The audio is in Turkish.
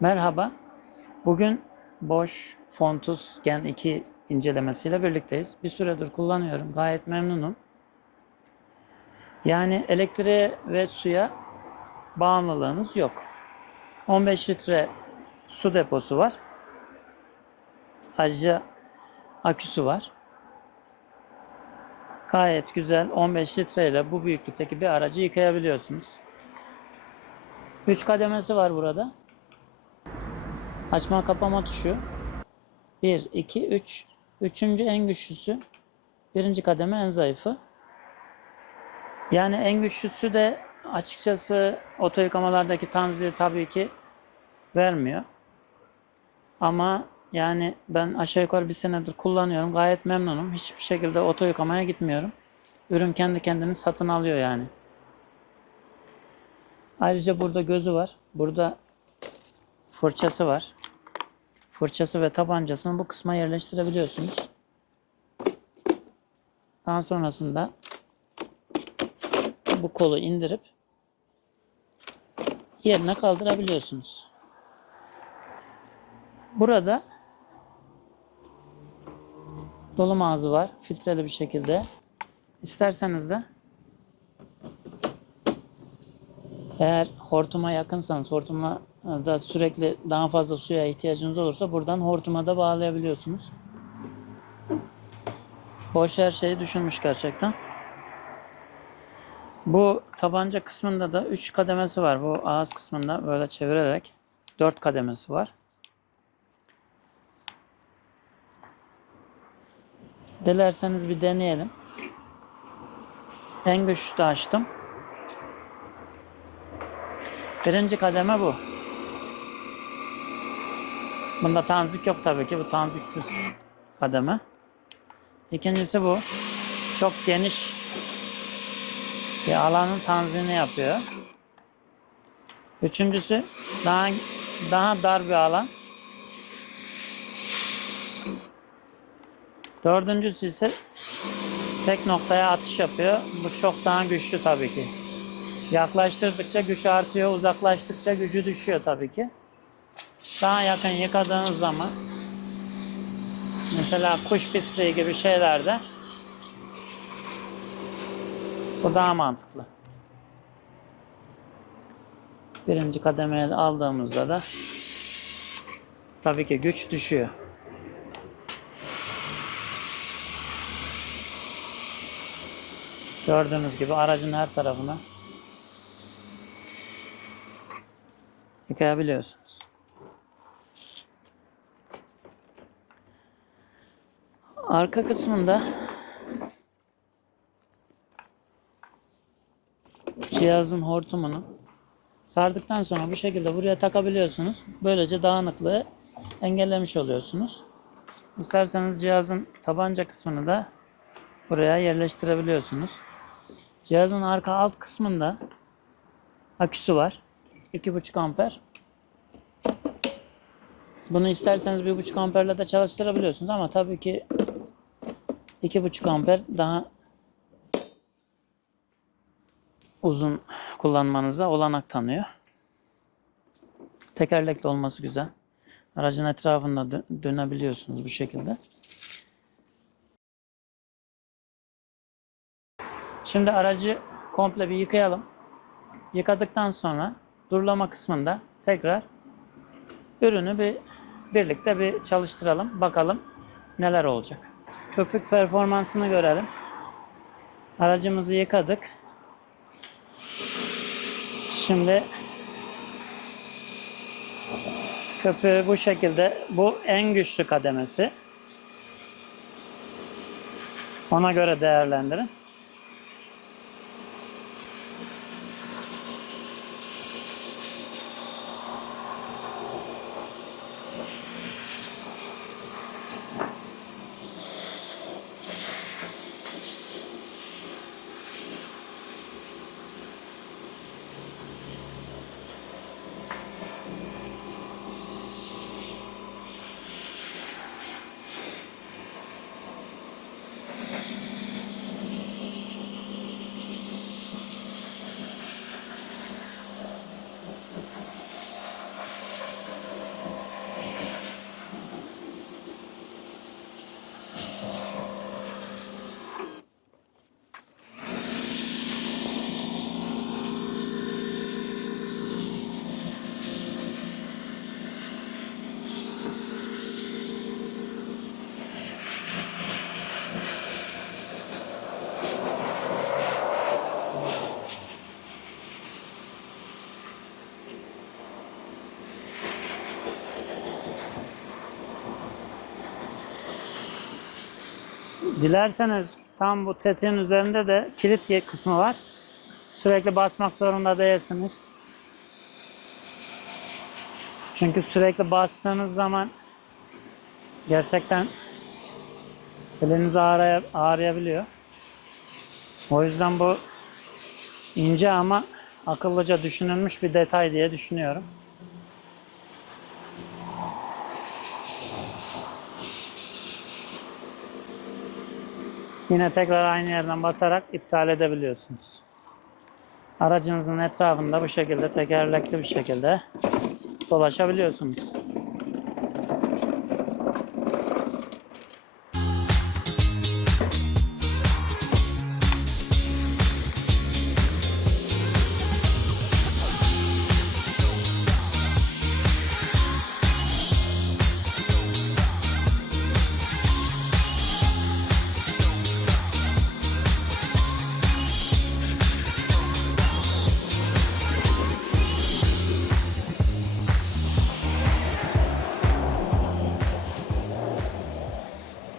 Merhaba. Bugün Bosch Fontus Gen 2 incelemesiyle birlikteyiz. Bir süredir kullanıyorum. Gayet memnunum. Yani elektriğe ve suya bağımlılığınız yok. 15 litre su deposu var. Ayrıca aküsü var. Gayet güzel 15 litreyle bu büyüklükteki bir aracı yıkayabiliyorsunuz. 3 kademesi var burada. Açma kapama tuşu. 1, 2, 3. Üçüncü en güçlüsü. Birinci kademe en zayıfı. Yani en güçlüsü de açıkçası oto yıkamalardaki tanzili tabii ki vermiyor. Ama yani ben aşağı yukarı bir senedir kullanıyorum. Gayet memnunum. Hiçbir şekilde oto yıkamaya gitmiyorum. Ürün kendi kendini satın alıyor yani. Ayrıca burada gözü var. Burada fırçası var. Fırçası ve tabancasını bu kısma yerleştirebiliyorsunuz. Daha sonrasında bu kolu indirip yerine kaldırabiliyorsunuz. Burada dolum ağzı var. Filtreli bir şekilde. İsterseniz de eğer hortuma yakınsanız, hortumla da sürekli daha fazla suya ihtiyacınız olursa buradan hortuma da bağlayabiliyorsunuz. Boş her şeyi düşünmüş gerçekten. Bu tabanca kısmında da 3 kademesi var. Bu ağız kısmında böyle çevirerek 4 kademesi var. Dilerseniz bir deneyelim. En güçlü açtım. Birinci kademe bu. Bunda tanzik yok tabii ki. Bu tanziksiz kademe. İkincisi bu. Çok geniş bir alanın tanzini yapıyor. Üçüncüsü daha daha dar bir alan. Dördüncüsü ise tek noktaya atış yapıyor. Bu çok daha güçlü tabii ki. Yaklaştırdıkça güç artıyor, uzaklaştıkça gücü düşüyor tabii ki. Daha yakın yıkadığınız zaman mesela kuş pisliği gibi şeylerde bu daha mantıklı. Birinci kademeye aldığımızda da tabii ki güç düşüyor. Gördüğünüz gibi aracın her tarafına yıkayabiliyorsunuz. Arka kısmında cihazın hortumunu sardıktan sonra bu şekilde buraya takabiliyorsunuz. Böylece dağınıklığı engellemiş oluyorsunuz. İsterseniz cihazın tabanca kısmını da buraya yerleştirebiliyorsunuz. Cihazın arka alt kısmında aküsü var. 2,5 amper. Bunu isterseniz 1,5 amperle de çalıştırabiliyorsunuz ama tabii ki 2,5 amper daha uzun kullanmanıza olanak tanıyor. Tekerlekli olması güzel. Aracın etrafında dö- dönebiliyorsunuz bu şekilde. Şimdi aracı komple bir yıkayalım. Yıkadıktan sonra durulama kısmında tekrar ürünü bir birlikte bir çalıştıralım. Bakalım neler olacak. Köpük performansını görelim. Aracımızı yıkadık. Şimdi köpüğü bu şekilde bu en güçlü kademesi. Ona göre değerlendirin. Dilerseniz tam bu tetiğin üzerinde de kilit kısmı var. Sürekli basmak zorunda değilsiniz. Çünkü sürekli bastığınız zaman gerçekten eliniz ağrıya, ağrıyabiliyor. O yüzden bu ince ama akıllıca düşünülmüş bir detay diye düşünüyorum. Yine tekrar aynı yerden basarak iptal edebiliyorsunuz. Aracınızın etrafında bu şekilde tekerlekli bir şekilde dolaşabiliyorsunuz.